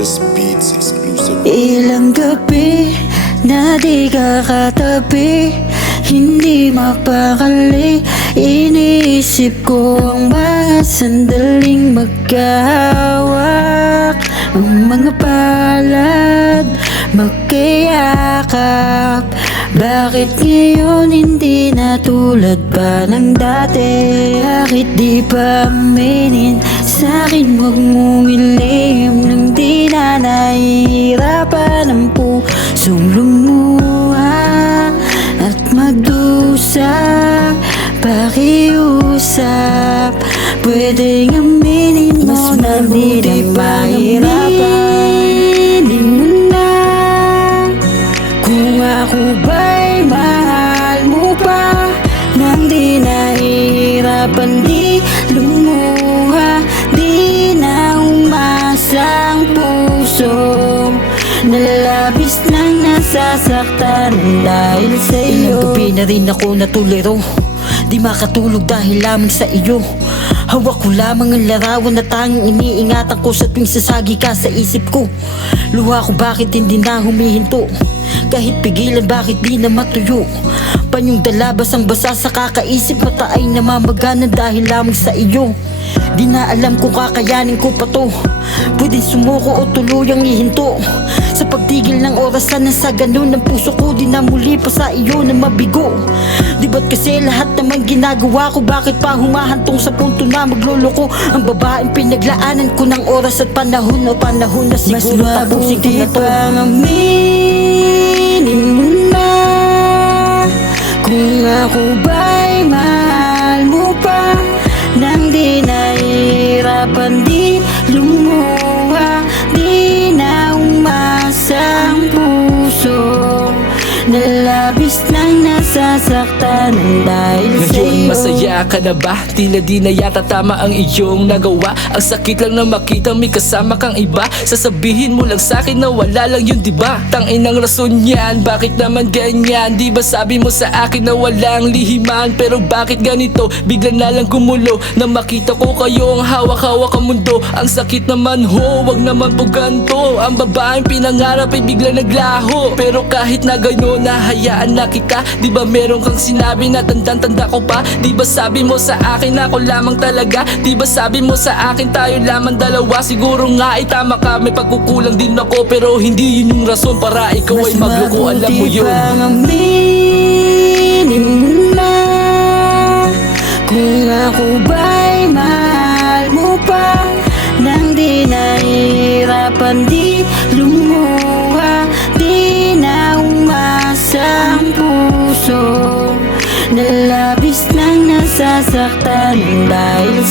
Just Beats exclusive. Ilang gabi na di ka katabi, hindi mapakali. Iniisip ko ang mga sandaling magkahawak, ang mga palad magkayakap. Bakit ngayon hindi na tulad pa ng dati? Bakit di pa aminin sa'kin? Huwag mong ilihim nang di na nahihirapan ang pusong lumuha at magdusa. Pakiusap, pwedeng aminin mo na di na mahirapan. Di mo na kung ako ba'y mahal mo pa, nang di nahihirapan, di lumuha, di na umasa ang puso. Nalalabis nang nasasaktan dahil sa'yo. Ilang gabi na rin ako natuliro, di makatulog dahil lamang sa iyo. Hawak ko lamang ang larawan na tanging iniingatan ko sa tuwing sasagi ka sa isip ko. Luha ko bakit hindi na humihinto, kahit pigilan bakit di na matuyo. Panyong dalabas ang basa sa kakaisip, mata ay namamagana dahil lamang sa iyo. Di na alam kung kakayanin ko pa to, pwedeng sumuko o tuluyang ihinto. Sa pagtigil ng orasan na sa ganun ang puso ko di na muli pa sa iyo na mabigo. Di ba't kasi lahat naman ginagawa ko, bakit pa humahantong sa punto na magloloko? Ang babaeng pinaglaanan ko ng oras at panahon o panahon na siguro tapusin ko na to. Mas mabuti pang aminin mo na kung ako ba'y mahal mo pa, nang di nahihirapan, di lumuha, di na umasa ang puso. Nalabis nang nasasaktan dahil sa'yo. Ngayon masaya ka na ba? Tila di na yata tama ang iyong nagawa. Ang sakit lang na makita may kasama kang iba. Sasabihin mo lang sa'kin na wala lang yun, diba? Tanginang rason yan, bakit naman ganyan? Di ba sabi mo sa akin na walang lihiman? Pero bakit ganito? Bigla na lang gumulo na makita ko kayo ang hawak-hawak ang mundo. Ang sakit naman ho, wag naman po ganto. Ang babaeng pinangarap ay bigla naglaho. Pero kahit na gano'n, nahayaan na kita. Di ba meron kang sinabi na tandang-tanda ko pa? Di ba sabi mo sa akin na ako lamang talaga? Di ba sabi mo sa akin tayo lamang dalawa? Siguro nga ay tama ka, may pagkukulang din ako, pero hindi yun yung rason para ikaw ay magloko. Alam mo yun. Mas mabuti pang aminin mo na kung ako ba'y mahal mo pa, nang di nahihirapan, di lumuha, di na umasa ang puso. Nalabis nang nasasaktan dahil